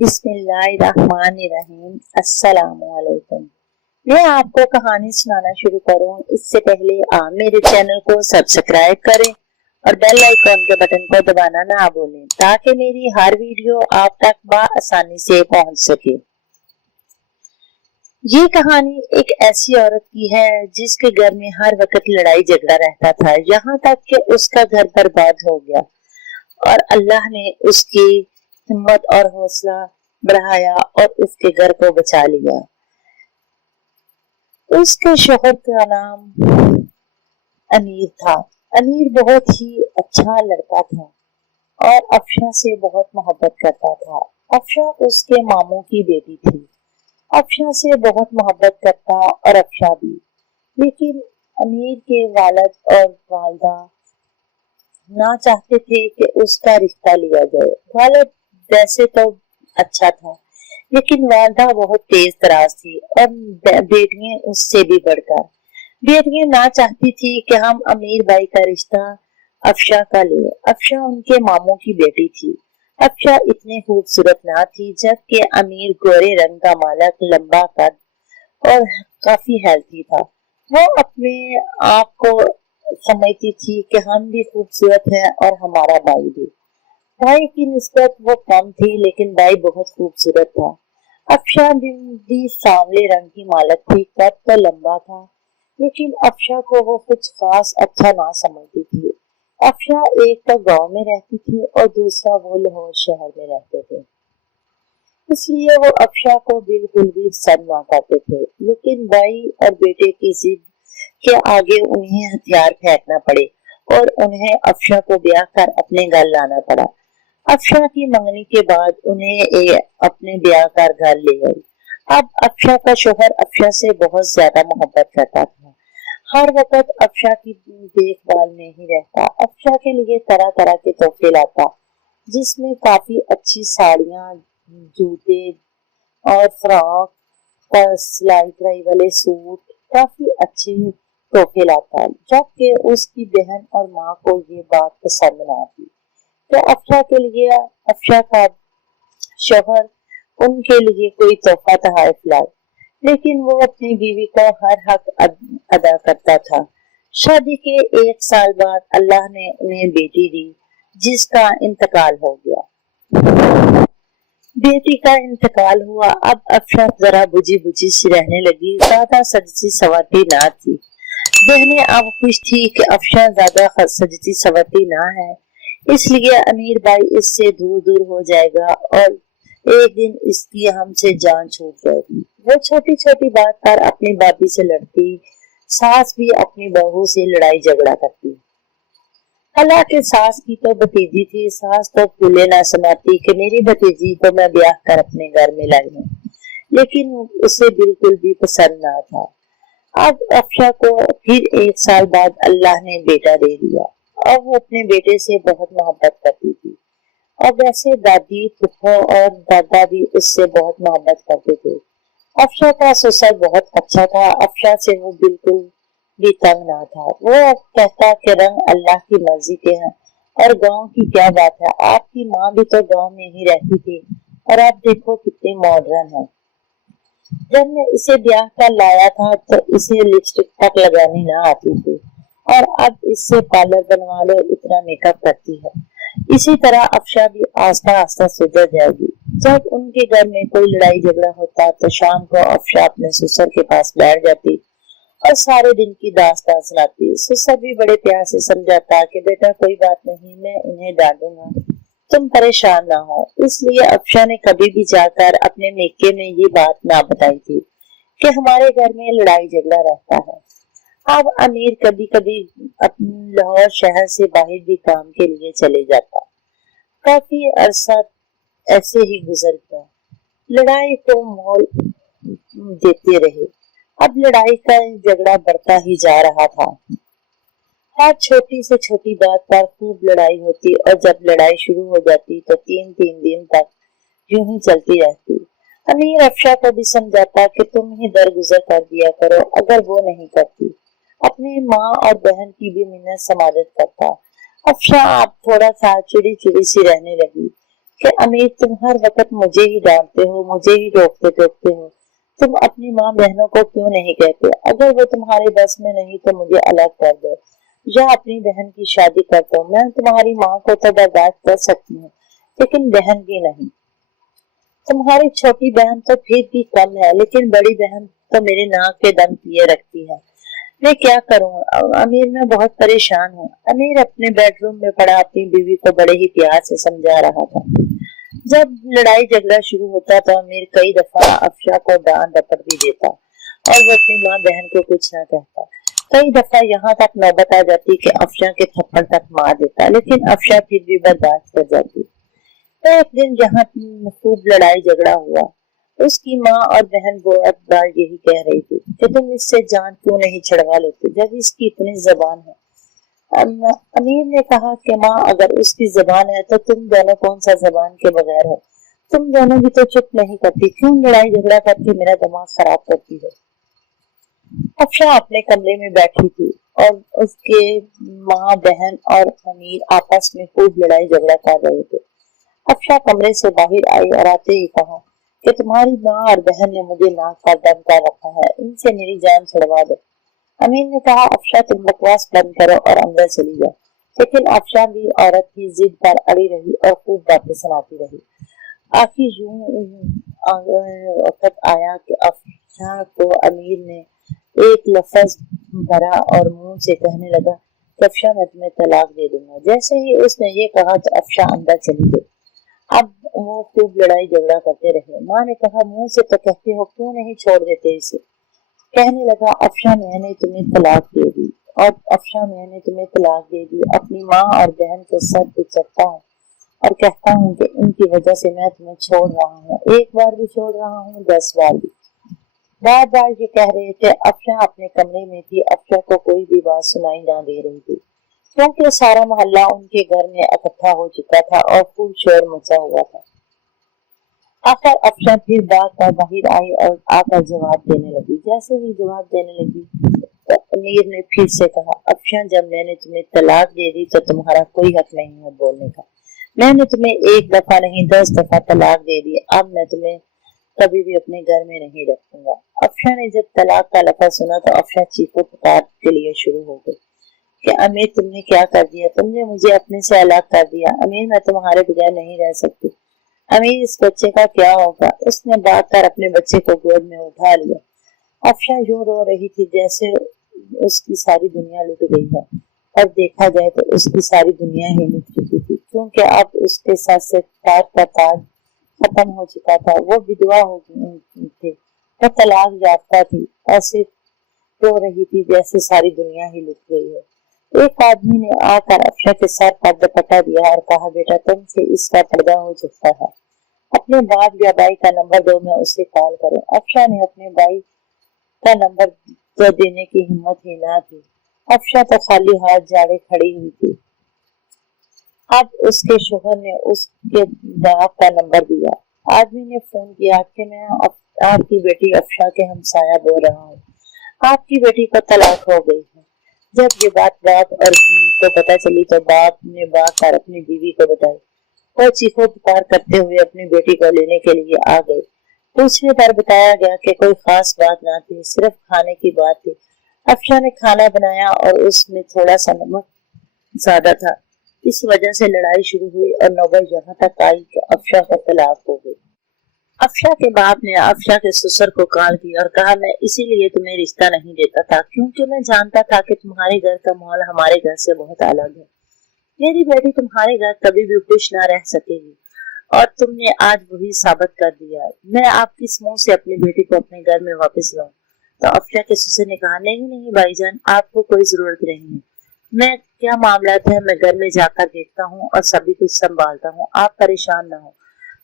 بسم اللہ الرحمن الرحیم۔ السلام علیکم۔ میں آپ کو کہانی سنانا شروع کروں اس سے پہلے آپ میرے چینل کو سبسکرائب کریں اور بیل آئیکن کے بٹن کو دبانا نہ بھولیں تاکہ میری ہر ویڈیو آپ تک بآسانی سے پہنچ سکے۔ یہ کہانی ایک ایسی عورت کی ہے جس کے گھر میں ہر وقت لڑائی جھگڑا رہتا تھا، یہاں تک کہ اس کا گھر برباد ہو گیا اور اللہ نے اس کی ہمت اور حوصلہ بڑھایا اور اس کے گھر کو بچا لیا۔ اس کے شوہر کا نام امیر تھا۔ امیر بہت ہی اچھا لڑکا تھا اور افشا سے بہت محبت کرتا تھا۔ افشا اس کے ماموں کی بیٹی تھی۔ افشا سے بہت محبت کرتا اور افشا بھی، لیکن امیر کے والد اور والدہ نہ چاہتے تھے کہ اس کا رشتہ لیا جائے۔ والد ویسے تو اچھا تھا لیکن والدہ بہت تیز تراز تھی اور بیٹیاں اس سے بھی بڑھ کر۔ بیٹیاں نہ چاہتی تھی کہ ہم امیر بھائی کا رشتہ افشا کا لیں۔ افشا ان کے ماموں کی بیٹی تھی۔ افشا اتنی خوبصورت نہ تھی جبکہ امیر گورے رنگ کا مالک، لمبا قد اور کافی ہیلتھی تھا۔ وہ اپنے آپ کو سمجھتی تھی کہ ہم بھی خوبصورت ہیں اور ہمارا بھائی بھی۔ بھائی کی نسبت وہ کم تھی لیکن بھائی بہت خوبصورت تھا۔ افشا بھی سانولے رنگ کی مالک تھی، قد تو لمبا تھا لیکن افشا کو وہ کچھ خاص اچھا نہ سمجھتی تھی۔ افشا ایک تو گاؤں میں رہتی تھی اور دوسرا وہ لاہور شہر میں رہتے تھے، اس لیے وہ افشا کو بالکل بھی پسند نہ کرتے تھے، لیکن بھائی اور بیٹے کی ضد کے آگے انہیں ہتھیار پھینکنا پڑے اور انہیں افشا کو بیاہ کر اپنے گھر لانا پڑا۔ افشا کی منگنی کے بعد انہیں اپنے بیاہ کر گھر لے گئی۔ اب افشا کا شوہر افشا سے بہت زیادہ محبت کرتا تھا، ہر وقت افشا کی دیکھ بھال میں ہی رہتا، افشا کے لیے طرح طرح کے تحفے لاتا جس میں کافی اچھی ساڑیاں، جوتے اور فراک، سلائی کڑھائی والے سوٹ، کافی اچھے تحفے لاتا، جبکہ اس کی بہن اور ماں کو یہ بات پسند نہ تھی کہ افشا کے لیے افشا کا شوہر ان کے لیے کوئی تحفہ تحائف لائے، لیکن وہ اپنی بیوی کو ہر حق ادا کرتا تھا۔ شادی کے 1 سال بعد اللہ نے انہیں بیٹی دی جس کا انتقال ہو گیا۔ بیٹی کا انتقال ہوا، اب افشا ذرا بجھی بجھی سی رہنے لگی، زیادہ سجتی سورتی نہ تھی۔ بہنیں اب خوش تھی کہ افشا زیادہ سجتی سورتی نہ ہے، اس لیے امیر بھائی اس سے دور دور ہو جائے گا اور ایک دن اس کی ہم سے جان چھوٹ جائے گی۔ وہ چھوٹی چھوٹی بات پر اپنی بھابھی سے لڑتی، ساس بھی اپنی بہو سے لڑائی جھگڑا کرتی۔ حالانکہ ساس کی تو بھتیجی تھی، ساس تو پھولے نہ سماتی کہ میری بھتیجی کو میں بیاہ کر اپنے گھر میں لائی ہوں، لیکن اسے بالکل بھی پسند نہ تھا۔ اب افشا کو پھر 1 سال بعد اللہ نے بیٹا دے دیا اور وہ اپنے بیٹے سے بہت محبت کرتی تھی، اور ویسے دادی، پھپھو اور دادا بھی اس سے بہت محبت کرتے تھے۔ افشا کا سسر بہت اچھا تھا، افشا سے وہ بالکل بھی تنگ نہ تھا۔ وہ کہتا کہ رنگ اللہ کی مرضی کے ہیں اور گاؤں کی کیا بات ہے، آپ کی ماں بھی تو گاؤں میں ہی رہتی تھی اور آپ دیکھو کتنے ماڈرن ہیں۔ جب میں اسے بیاہ کر لایا تھا تو اسے لپسٹک تک لگانی نہ آتی تھی اور اب اس سے پارلر بنوا لو، اتنا میک اپ کرتی ہے۔ اسی طرح افشا بھی آہستہ آہستہ سدھر جائے گی۔ جب ان کے گھر میں کوئی لڑائی جھگڑا ہوتا تو شام کو افشا اپنے سسر کے پاس بیٹھ جاتی اور سارے دن کی داستان سناتی۔ سسر بھی بڑے پیار سے سمجھاتا کہ بیٹا کوئی بات نہیں، میں انہیں ڈانٹوں گا، تم پریشان نہ ہو۔ اس لیے افشا نے کبھی بھی جا کر اپنے میکے میں یہ بات نہ بتائی تھی کہ ہمارے گھر میں لڑائی جھگڑا رہتا ہے۔ اب امیر کبھی کبھی لاہور شہر سے باہر بھی کام کے لیے چلے جاتا۔ کافی عرصہ ایسے ہی گزر گیا، لڑائی کو مول دیتے رہے۔ اب لڑائی کا جھگڑا بڑھتا ہی جا رہا تھا، ہر چھوٹی سے چھوٹی بات پر خوب لڑائی ہوتی اور جب لڑائی شروع ہو جاتی تو 3 دن تک یوں ہی چلتی رہتی۔ امیر افشا کو بھی سمجھاتا کہ تم ہی درگزر کر دیا کرو، اگر وہ نہیں کرتی۔ اپنی ماں اور بہن کی بھی منت سماجت کرتا۔ افشا اب تھوڑا سا چڑی چڑی سی رہنے لگی، کہ امیر تم ہر وقت مجھے ہی ڈانٹتے ہو، مجھے ہی ٹوکتے ہو، تم اپنی ماں بہنوں کو کیوں نہیں کہتے؟ اگر وہ تمہارے بس میں نہیں تو مجھے الگ کر دو یا اپنی بہن کی شادی کر دو۔ میں تمہاری ماں کو تو برداشت کر سکتی ہوں لیکن بہن بھی نہیں۔ تمہاری چھوٹی بہن تو پھر بھی کم ہے لیکن بڑی بہن تو میرے ناک کے دم کیے رکھتی ہے۔ میں کیا کروں امیر، میں بہت پریشان ہوں۔ امیر اپنے بیڈ روم میں پڑا اپنی بیوی کو بڑے ہی پیار سے سمجھا رہا تھا۔ جب لڑائی جھگڑا شروع ہوتا تو امیر کئی دفعہ افشا کو ڈانٹ ڈپٹ بھی دیتا اور وہ اپنی ماں بہن کو کچھ نہ کہتا۔ کئی دفعہ یہاں تک نوبت آ جاتی کہ افشا کے تھپڑ تک مار دیتا لیکن افشا پھر بھی برداشت کر جاتی۔ تو ایک دن جہاں خوب لڑائی جھگڑا ہوا، اس کی ماں اور بہن بہت بار یہی کہہ رہی تھی کہ تم اس سے جان کیوں نہیں چھڑوا لیتے جب اس کی اتنی زبان ہے۔ امیر نے کہا کہ ماں اگر اس کی زبان ہے تو تم دونوں کون سا زبان کے بغیر ہو؟ تم دونوں بھی تو چپ نہیں کرتی، کیوں لڑائی جھگڑا کر کے میرا دماغ خراب کرتی ہے؟ افشا اپنے کمرے میں بیٹھی تھی اور اس کے ماں بہن اور امیر آپس میں خوب لڑائی جھگڑا کر رہے تھے۔ افشا کمرے سے باہر آئی اور آتے ہی کہا کہ تمہاری ماں اور بہن نے مجھے ناک پر دم کر رکھا ہے، ان سے میری جان چھڑوا دو۔ امیر نے کہا افشا تم بکواس بند کرو اور اندر چلی جاؤ، لیکن افشا بھی عورت کی ضد پر اڑی رہی اور خوب باتیں سناتی رہی۔ آخر یوں وقت آیا کہ افشا کو امیر نے ایک لفظ بھرا اور منہ سے کہنے لگا کہ افشا میں تمہیں طلاق دے دوں گا۔ جیسے ہی اس نے یہ کہا تو افشا اندر چلی گئی۔ اب وہ خوب لڑائی جھگڑا کرتے رہے۔ ماں نے کہا منہ سے تو کہتے ہو، کیوں نہیں چھوڑ دیتے اسے؟ کہنے لگا افشا میں نے تمہیں طلاق دے دی اور افشا میں نے تمہیں طلاق دے دی، اپنی ماں اور بہن کے سر پہ چڑھتا ہوں اور کہتا ہوں کہ ان کی وجہ سے میں تمہیں چھوڑ رہا ہوں، ایک بار بھی چھوڑ رہا ہوں، 10 بار بھی۔ بار بار یہ کہہ رہے تھے۔ افشا اپنے کمرے میں تھی، افشا کو کوئی بھی بات سنائی نہ دے رہی تھی کیونکہ سارا محلہ ان کے گھر میں اکٹھا ہو چکا تھا اور خوب شور مچا ہوا تھا۔ آخر افشا پھر بات کر باہر آئی اور آ کر جواب دینے لگی۔ جیسے ہی جواب دینے لگی تو امیر نے پھر سے کہا افشا جب میں نے تمہیں طلاق دے دی تو تمہارا کوئی حق نہیں ہے بولنے کا۔ میں نے تمہیں ایک دفعہ نہیں 10 دفعہ طلاق دے دی، اب میں تمہیں کبھی بھی اپنے گھر میں نہیں رکھوں گا۔ افشا نے جب طلاق کا لفظ سنا تو افشا چیخو پکار کے لیے شروع ہو گئی کہ امیر تم نے کیا کر دیا؟ تم نے مجھے اپنے سے الگ کر دیا۔ امیر میں تمہارے بغیر نہیں رہ سکتی۔ امیر اس بچے کا کیا ہوگا؟ اس نے بات کر اپنے بچے کو گود میں اٹھا لیا۔ افشا یوں رو رہی تھی جیسے اس کی ساری دنیا لٹ گئی ہے، اور دیکھا جائے تو اس کی ساری دنیا ہی لٹ چکی تھی کیونکہ اب اس کے ساتھ سے تاج کا تاج ختم ہو چکا تھا۔ وہ بدوا ہو گئی تھی، وہ طلاق یافتہ تھی، ایسے رو رہی تھی جیسے ساری دنیا ہی لٹ گئی ہے۔ ایک آدمی نے آ کر افشا کے سر پر دوپٹہ دیا اور کہا بیٹا تم سے اس کا پردہ ہو چکا ہے، اپنے باپ یا بھائی کا نمبر دو، میں اسے کال کروں۔ افشا نے اپنے بھائی کا نمبر تو دینے کی ہمت ہی نہ تھی۔ افشا تو خالی ہاتھ جاڑے کھڑی ہوئی تھی۔ اب اس کے شوہر نے اس کے باپ کا نمبر دیا۔ آدمی نے فون کیا کہ میں آپ کی بیٹی افشا کے ہمسایہ بول رہا ہوں، آپ کی بیٹی کو طلاق ہو گئی ہے۔ جب یہ بات اور کو پتا چلی تو باپ نے بات کر اپنی بیوی کو بتائی۔ وہ چیخو پکار کرتے ہوئے اپنی بیٹی کو لینے کے لیے آ گئی۔ پوچھنے پر بتایا گیا کہ کوئی خاص بات نہ تھی، صرف کھانے کی بات تھی۔ افشا نے کھانا بنایا اور اس میں تھوڑا سا نمک زیادہ تھا، اس وجہ سے لڑائی شروع ہوئی اور نوبت یہاں تک آئی کہ افشا کا طلاق ہو گئی۔ افشا کے باپ نے افشا کے سسر کو کال کی اور کہا میں اسی لیے تمہیں رشتہ نہیں دیتا تھا کیونکہ میں جانتا تھا کہ تمہارے گھر کا ماحول ہمارے گھر سے بہت الگ ہے۔ میری بیٹی تمہارے گھر کبھی بھی خوش نہ رہ سکے گی اور تم نے آج وہی ثابت کر دیا۔ میں آپ کس منہ سے اپنی بیٹی کو اپنے گھر میں واپس لاؤں؟ تو افشا کے سسر نے کہا نہیں بھائی جان، آپ کو کوئی ضرورت نہیں ہے، میں کیا معاملات ہے میں گھر میں جا کر دیکھتا ہوں اور سبھی کچھ سنبھالتا ہوں، آپ پریشان نہ ہو۔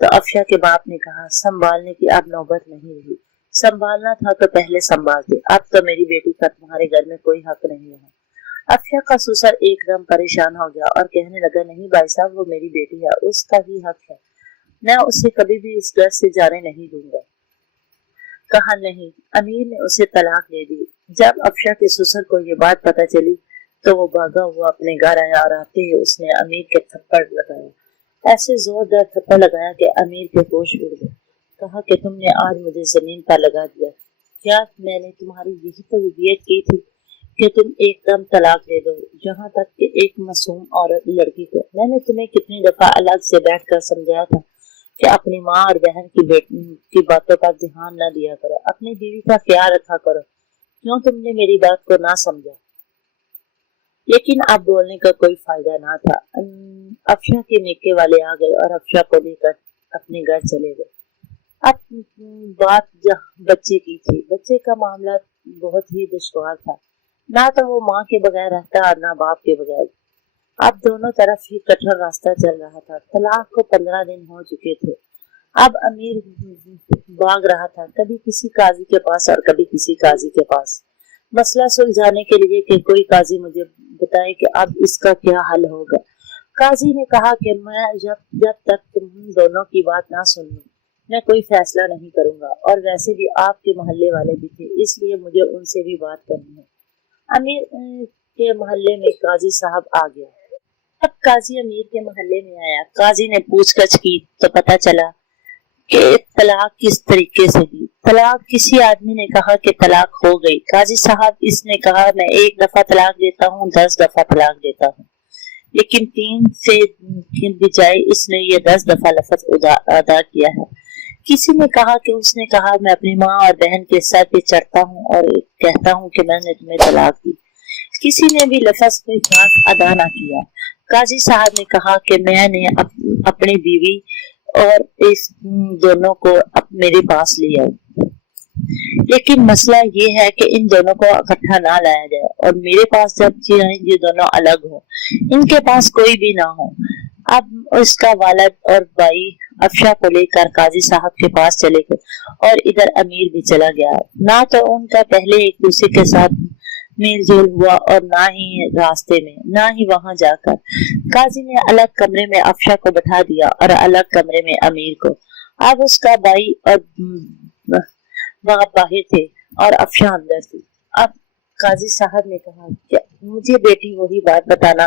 تو افشا کے باپ نے کہا سنبھالنے کی اب نوبت نہیں رہی، سنبھالنا تھا تو پہلے سنبھالتے، اب تو میری بیٹی کا تمہارے گھر میں کوئی حق نہیں ہے۔ افشا کا سسر ایک دم پریشان ہو گیا اور کہنے لگا نہیں بھائی صاحب، وہ میری بیٹی ہے، اس کا ہی حق ہے، میں اسے کبھی بھی اس گھر سے جانے نہیں دوں گا۔ کہا نہیں، امیر نے اسے طلاق دے دی۔ جب افشا کے سسر کو یہ بات پتا چلی تو وہ بھاگا ہوا اپنے گھر آیا اور آتے ہی اس نے امیر کے تھپڑ لگایا ایسے زوردار تھپڑ لگایا کہ امیر کے ہوش اڑ گئے۔ کہا کہ تم نے آج مجھے زمین پر لگا دیا۔ کیا میں نے تمہاری یہی تربیت کی تھی کہ تم ایک دم طلاق دے دو، یہاں تک کہ ایک معصوم عورت لڑکی کو؟ میں نے تمہیں کتنی دفعہ الگ سے بیٹھ کر سمجھایا تھا کہ اپنی ماں اور بہن کی باتوں پر دھیان نہ دیا کرو، اپنی بیوی کا خیال رکھا کرو، کیوں تم نے میری بات کو نہ سمجھا؟ لیکن اب بولنے کا کوئی فائدہ نہ تھا۔ افشا کے نیکے والے آ گئے اور افشا کو لے کر اپنے گھر چلے گئے۔ اب بات بچے کی تھی۔ بچے کا معاملہ بہت ہی دشوار تھا، نہ تو وہ ماں کے بغیر رہتا اور نہ باپ کے بغیر۔ اب دونوں طرف ہی کٹھر راستہ چل رہا تھا۔ طلاق کو 15 دن ہو چکے تھے۔ اب امیر بھاگ رہا تھا، کبھی کسی قاضی کے پاس اور کبھی کسی قاضی کے پاس، مسئلہ سلجھانے کے لیے کہ کوئی قاضی مجھے بتائے کہ اب اس کا کیا حل ہوگا۔ قاضی نے کہا کہ میں جب تک تم دونوں کی بات نہ سن لوں میں کوئی فیصلہ نہیں کروں گا، اور ویسے بھی آپ کے محلے والے بھی تھے، اس لیے مجھے ان سے بھی بات کرنی ہے۔ امیر کے محلے میں قاضی صاحب آ گیا۔ اب قاضی امیر کے محلے میں آیا۔ قاضی نے پوچھ گچھ کی تو پتا چلا کہ طلاق کس طریقے سے دی۔ طلاق کسی آدمی نے کہا کہ طلاق ہو گئی۔ قاضی صاحب اس نے کہا میں 1 دفعہ طلاق دیتا ہوں، 10 دفعہ طلاق دیتا ہوں، لیکن 3 سے بجائے اس نے یہ 10 دفعہ لفظ ادا کیا ہے۔ کسی نے کہا کہ اس نے کہا میں اپنی ماں اور بہن کے سر پہ چڑھتا ہوں اور کہتا ہوں کہ میں نے تمہیں طلاق دی۔ کسی نے بھی لفظ کوئی خاص ادا نہ کیا۔ قاضی صاحب نے کہا کہ میں نے اپنی بیوی اور اس دونوں کو میرے پاس لے آؤ، لیکن مسئلہ یہ ہے کہ ان دونوں کو اکٹھا نہ لایا جائے، اور میرے پاس جب یہ دونوں الگ ہوں، ان کے پاس کوئی بھی نہ ہو۔ اب اس کا والد اور بھائی افشا کو لے کر قاضی صاحب کے پاس چلے گئے، اور ادھر امیر بھی چلا گیا۔ نہ تو ان کا پہلے ایک دوسرے کے ساتھ میل جول ہوا، اور نہ ہی راستے میں، نہ ہی وہاں جا کر۔ قاضی نے الگ کمرے میں افشا کو بٹھا دیا اور الگ کمرے میں امیر کو۔ اب اس کا بھائی اور باپ باہر تھے اور افشا اندر تھی۔ اب قاضی صاحب نے کہا کہ مجھے بیٹی وہی بات بتانا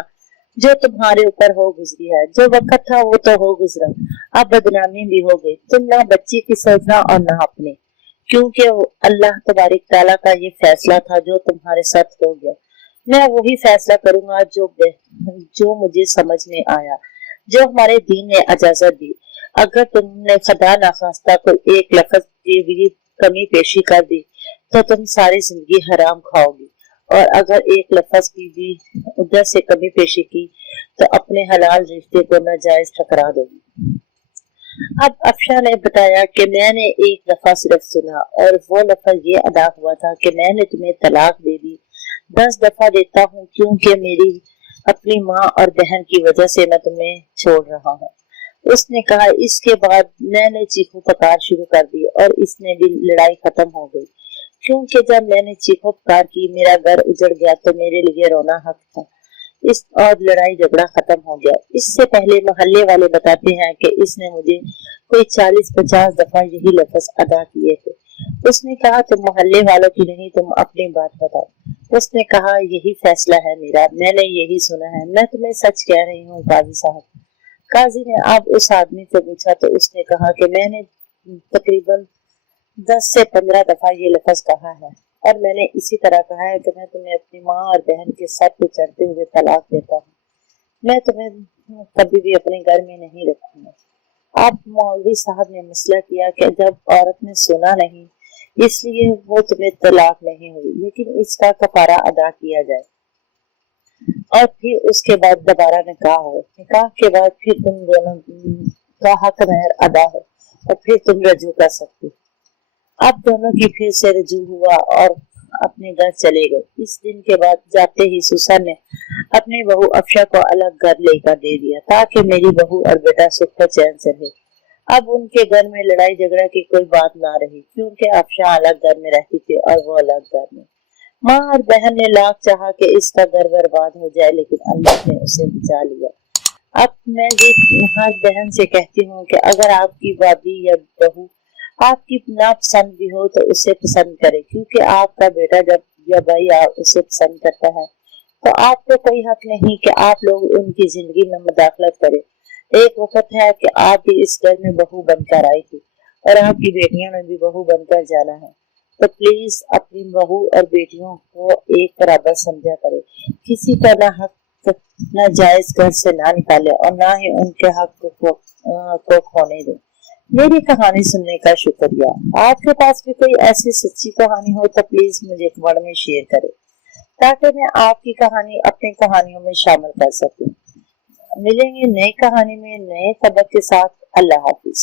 جو تمہارے اوپر ہو گزری ہے، جو وقت تھا وہ تو ہو گزرا، اب بدنامی بھی ہو گئی، تم نہ بچی کی سوچنا اور نہ اپنے، کیونکہ اللہ تبارک تعالیٰ کا یہ فیصلہ تھا جو تمہارے ساتھ ہو گیا۔ میں وہی فیصلہ کروں گا جو مجھے سمجھ میں آیا، جو ہمارے دین نے اجازت دی۔ اگر تم نے خدا نخواستہ کو ایک لفظ کی بھی کمی پیشی کر دی تو تم ساری زندگی حرام کھاؤ گی، اور اگر ایک لفظ کی بھی ادھر سے کمی پیشی کی تو اپنے حلال رشتے کو ناجائز ٹکرا دو گی۔ اب افشا نے بتایا کہ میں نے ایک دفعہ صرف سنا، اور وہ لفظ یہ ادا ہوا تھا کہ میں نے تمہیں طلاق دے دی، 10 دفعہ دیتا ہوں، کیونکہ میری اپنی ماں اور بہن کی وجہ سے میں تمہیں چھوڑ رہا ہوں۔ اس نے کہا اس کے بعد میں نے چیخو پکار شروع کر دی، اور اس نے بھی لڑائی ختم ہو گئی، کیونکہ جب میں نے چیخو پکار کی میرا گھر اجڑ گیا تو میرے لیے رونا حق تھا، اور لڑائی جھگڑا ختم ہو گیا۔ اس سے پہلے محلے والے بتاتے ہیں کہ اس نے مجھے کوئی 40-50 دفعہ یہی لفظ ادا کیے تھے۔ اس نے کہا تم محلے والوں کی نہیں، تم اپنی بات بتاؤ۔ اس نے کہا یہی فیصلہ ہے میرا، میں نے یہی سنا ہے، میں تمہیں سچ کہہ رہی ہوں قاضی صاحب۔ قاضی نے اب اس آدمی سے پوچھا تو اس نے کہا کہ میں نے تقریباً 10 سے 15 دفعہ یہ لفظ کہا ہے، اور میں نے اسی طرح کہا ہے کہ میں تمہیں اپنی ماں اور بہن کے سر پہ چڑھتے ہوئے طلاق دیتا ہوں، میں تمہیں کبھی بھی اپنے گھر میں نہیں رکھوں گا۔ اب مولوی صاحب نے مسئلہ کیا کہ جب عورت نے سنا نہیں اس لیے وہ تمہیں طلاق نہیں ہوئی، لیکن اس کا کفارہ ادا کیا جائے، اور پھر اس کے بعد دوبارہ نکاح ہو، نکاح کے بعد پھر تم دونوں کا حق مہر ادا ہو، اور پھر تم رجوع کر سکتے۔ اب دونوں کی پھر سے رجوع ہوا اور اپنے گھر چلے گئے۔ اس دن کے بعد جاتے ہی سسر نے اپنی بہو افشا کو الگ گھر لے کر دے دیا تاکہ میری بہو اور بیٹا سکھ و چین سے رہے۔ اب ان کے گھر میں لڑائی جھگڑا کی کوئی بات نہ رہی، کیونکہ افشا الگ گھر میں رہتی تھی اور وہ الگ گھر میں۔ ماں اور بہن نے لاکھ چاہا کہ اس کا گھر برباد ہو جائے، لیکن اللہ نے اسے بچا لیا۔ اب میں یہ ہر بہن سے کہتی ہوں کہ اگر آپ کی بھابھی یا بہو آپ کی ناپسند بھی ہو تو اسے پسند کرے، کیونکہ آپ کا بیٹا یا بھائی اسے پسند کرتا ہے تو آپ کو کوئی حق نہیں کہ آپ لوگ ان کی زندگی میں مداخلت کریں۔ ایک وقت ہے کہ آپ بھی اس گھر میں بہو بن کر آئی تھی اور آپ کی بیٹیوں نے بھی بہو بن کر جانا ہے، تو پلیز اپنی بہو اور بیٹیوں کو ایک برابر سمجھا کرے، کسی کا نہ حق نہ جائز گھر سے نہ نکالے اور نہ ہی ان کے حق کو کھونے دے۔ میری کہانی سننے کا شکریہ۔ آپ کے پاس بھی کوئی ایسی سچی کہانی ہو تو پلیز مجھے کمنٹ میں شیئر کرے تاکہ میں آپ کی کہانی اپنی کہانیوں میں شامل کر سکوں۔ ملیں گے نئی کہانی میں نئے سبق کے ساتھ۔ اللہ حافظ۔